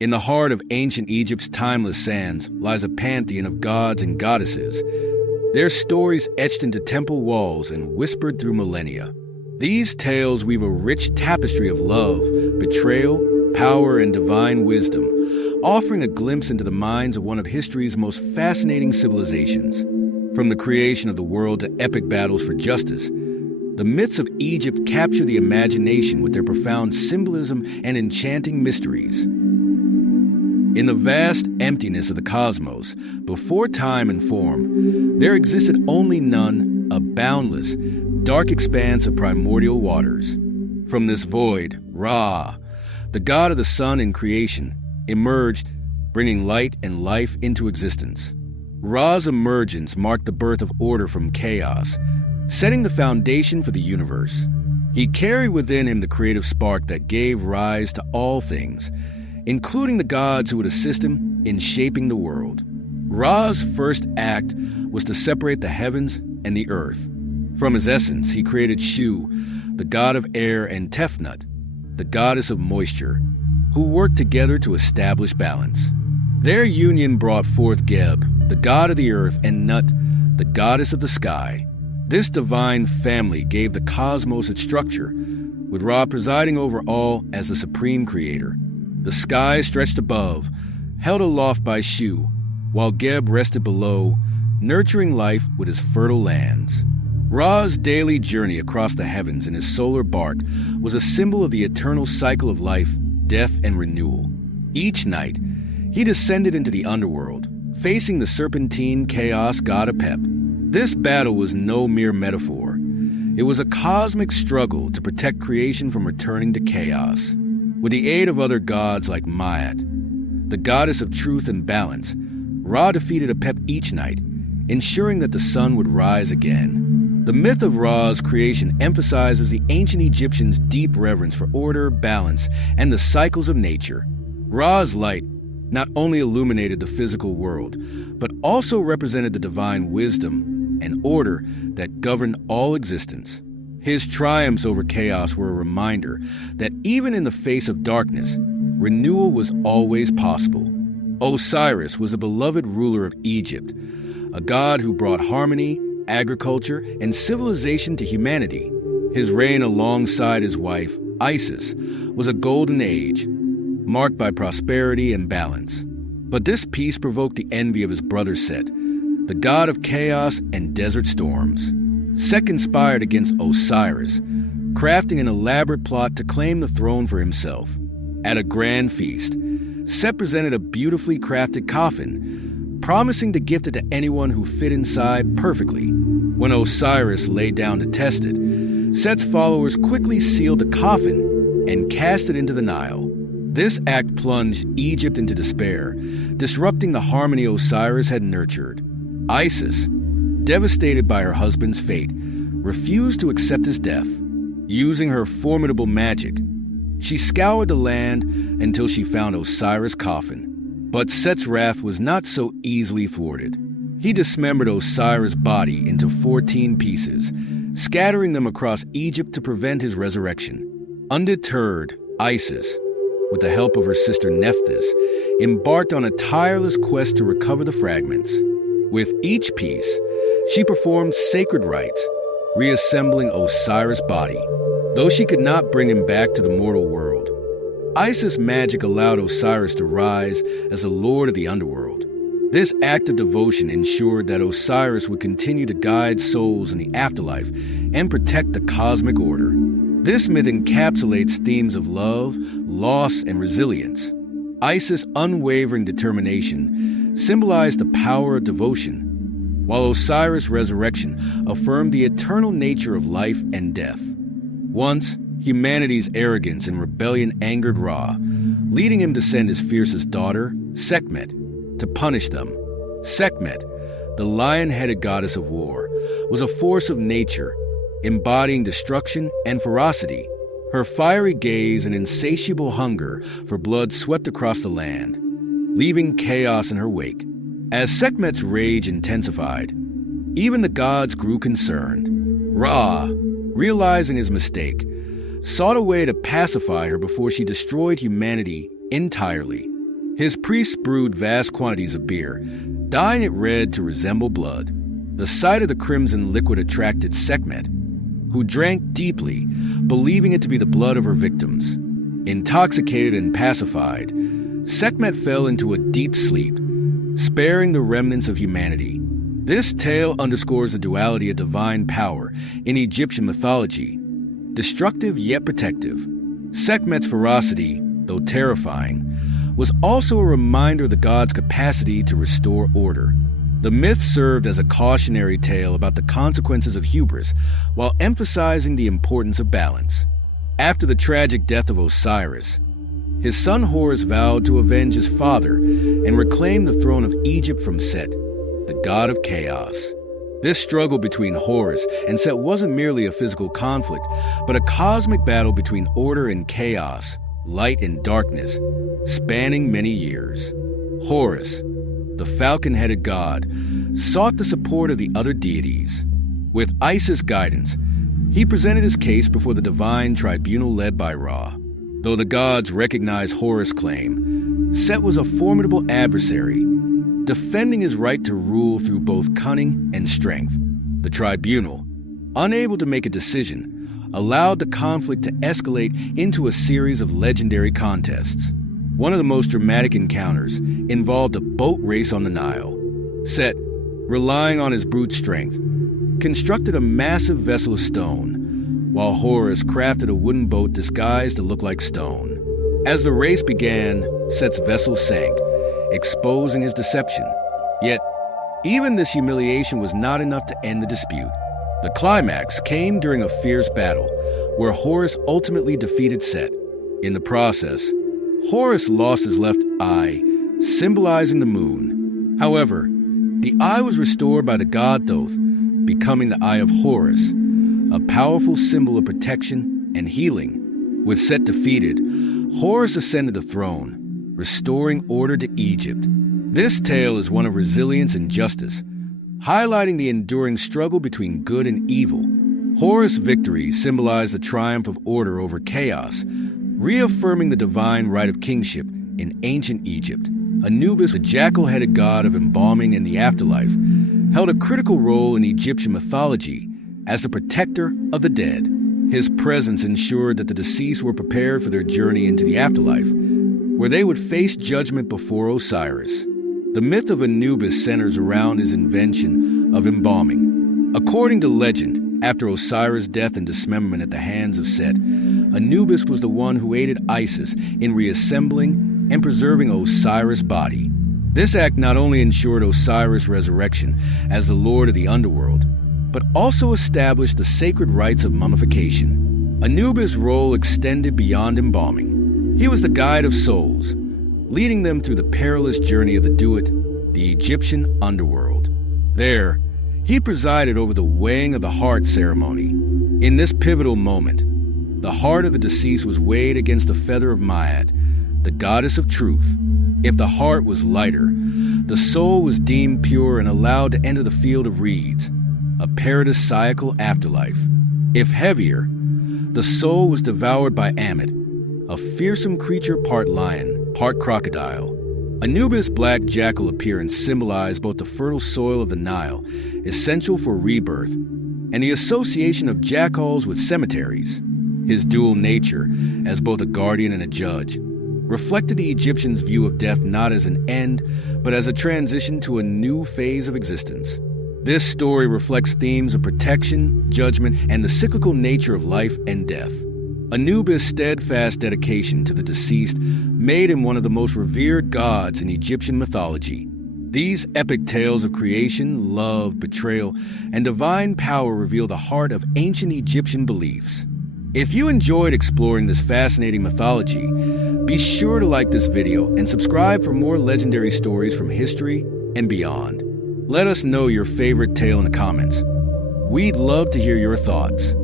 In the heart of ancient Egypt's timeless sands lies a pantheon of gods and goddesses, their stories etched into temple walls and whispered through millennia. These tales weave a rich tapestry of love, betrayal, power, and divine wisdom, offering a glimpse into the minds of one of history's most fascinating civilizations. From the creation of the world to epic battles for justice, the myths of Egypt capture the imagination with their profound symbolism and enchanting mysteries. In the vast emptiness of the cosmos, before time and form, there existed only none, a boundless, dark expanse of primordial waters. From this void, Ra, the god of the sun and creation, emerged, bringing light and life into existence. Ra's emergence marked the birth of order from chaos, setting the foundation for the universe. He carried within him the creative spark that gave rise to all things, including the gods who would assist him in shaping the world. Ra's first act was to separate the heavens and the earth. From his essence, he created Shu, the god of air, and Tefnut, the goddess of moisture, who worked together to establish balance. Their union brought forth Geb, the god of the earth, and Nut, the goddess of the sky. This divine family gave the cosmos its structure, with Ra presiding over all as the supreme creator. The sky stretched above, held aloft by Shu, while Geb rested below, nurturing life with his fertile lands. Ra's daily journey across the heavens in his solar bark was a symbol of the eternal cycle of life, death, and renewal. Each night, he descended into the underworld, facing the serpentine chaos god Apep. This battle was no mere metaphor. It was a cosmic struggle to protect creation from returning to chaos. With the aid of other gods like Ma'at, the goddess of truth and balance, Ra defeated Apep each night, ensuring that the sun would rise again. The myth of Ra's creation emphasizes the ancient Egyptians' deep reverence for order, balance, and the cycles of nature. Ra's light not only illuminated the physical world, but also represented the divine wisdom and order that governed all existence. His triumphs over chaos were a reminder that even in the face of darkness, renewal was always possible. Osiris was a beloved ruler of Egypt, a god who brought harmony, agriculture, and civilization to humanity. His reign alongside his wife, Isis, was a golden age, marked by prosperity and balance. But this peace provoked the envy of his brother Set, the god of chaos and desert storms. Set conspired against Osiris, crafting an elaborate plot to claim the throne for himself. At a grand feast, Set presented a beautifully crafted coffin, promising to gift it to anyone who fit inside perfectly. When Osiris lay down to test it, Set's followers quickly sealed the coffin and cast it into the Nile. This act plunged Egypt into despair, disrupting the harmony Osiris had nurtured. Isis, devastated by her husband's fate, refused to accept his death. Using her formidable magic, she scoured the land until she found Osiris' coffin. But Set's wrath was not so easily thwarted. He dismembered Osiris' body into 14 pieces, scattering them across Egypt to prevent his resurrection. Undeterred, Isis, with the help of her sister Nephthys, embarked on a tireless quest to recover the fragments. With each piece, she performed sacred rites, reassembling Osiris' body. Though she could not bring him back to the mortal world, Isis' magic allowed Osiris to rise as the lord of the underworld. This act of devotion ensured that Osiris would continue to guide souls in the afterlife and protect the cosmic order. This myth encapsulates themes of love, loss, and resilience. Isis' unwavering determination symbolized the power of devotion, while Osiris' resurrection affirmed the eternal nature of life and death. Once, humanity's arrogance and rebellion angered Ra, leading him to send his fiercest daughter, Sekhmet, to punish them. Sekhmet, the lion-headed goddess of war, was a force of nature, embodying destruction and ferocity. Her fiery gaze and insatiable hunger for blood swept across the land, leaving chaos in her wake. As Sekhmet's rage intensified, even the gods grew concerned. Ra, realizing his mistake, sought a way to pacify her before she destroyed humanity entirely. His priests brewed vast quantities of beer, dyeing it red to resemble blood. The sight of the crimson liquid attracted Sekhmet, who drank deeply, believing it to be the blood of her victims. Intoxicated and pacified, Sekhmet fell into a deep sleep, sparing the remnants of humanity. This tale underscores the duality of divine power in Egyptian mythology, destructive yet protective. Sekhmet's ferocity, though terrifying, was also a reminder of the god's capacity to restore order. The myth served as a cautionary tale about the consequences of hubris, while emphasizing the importance of balance. After the tragic death of Osiris, his son Horus vowed to avenge his father and reclaim the throne of Egypt from Set, the god of chaos. This struggle between Horus and Set wasn't merely a physical conflict, but a cosmic battle between order and chaos, light and darkness, spanning many years. Horus, the falcon-headed god, sought the support of the other deities. With Isis' guidance, he presented his case before the divine tribunal led by Ra. Though the gods recognized Horus' claim, Set was a formidable adversary, defending his right to rule through both cunning and strength. The tribunal, unable to make a decision, allowed the conflict to escalate into a series of legendary contests. One of the most dramatic encounters involved a boat race on the Nile. Set, relying on his brute strength, constructed a massive vessel of stone, while Horus crafted a wooden boat disguised to look like stone. As the race began, Set's vessel sank, exposing his deception. Yet, even this humiliation was not enough to end the dispute. The climax came during a fierce battle, where Horus ultimately defeated Set. In the process, Horus lost his left eye, symbolizing the moon. However, the eye was restored by the god Thoth, becoming the Eye of Horus, a powerful symbol of protection and healing. With Set defeated, Horus ascended the throne, restoring order to Egypt. This tale is one of resilience and justice, highlighting the enduring struggle between good and evil. Horus' victory symbolized the triumph of order over chaos, reaffirming the divine right of kingship in ancient Egypt. Anubis, the jackal-headed god of embalming and the afterlife, held a critical role in Egyptian mythology as the protector of the dead. His presence ensured that the deceased were prepared for their journey into the afterlife, where they would face judgment before Osiris. The myth of Anubis centers around his invention of embalming. According to legend, after Osiris' death and dismemberment at the hands of Set, Anubis was the one who aided Isis in reassembling and preserving Osiris' body. This act not only ensured Osiris' resurrection as the lord of the underworld, but also established the sacred rites of mummification. Anubis' role extended beyond embalming. He was the guide of souls, leading them through the perilous journey of the Duat, the Egyptian underworld. There, he presided over the weighing of the heart ceremony. In this pivotal moment, the heart of the deceased was weighed against the feather of Maat, the goddess of truth. If the heart was lighter, the soul was deemed pure and allowed to enter the field of reeds, a paradisiacal afterlife. If heavier, the soul was devoured by Ammit, a fearsome creature part lion, part crocodile. Anubis' black jackal appearance symbolized both the fertile soil of the Nile, essential for rebirth, and the association of jackals with cemeteries. His dual nature, as both a guardian and a judge, reflected the Egyptians' view of death not as an end, but as a transition to a new phase of existence. This story reflects themes of protection, judgment, and the cyclical nature of life and death. Anubis' steadfast dedication to the deceased made him one of the most revered gods in Egyptian mythology. These epic tales of creation, love, betrayal, and divine power reveal the heart of ancient Egyptian beliefs. If you enjoyed exploring this fascinating mythology, be sure to like this video and subscribe for more legendary stories from history and beyond. Let us know your favorite tale in the comments. We'd love to hear your thoughts.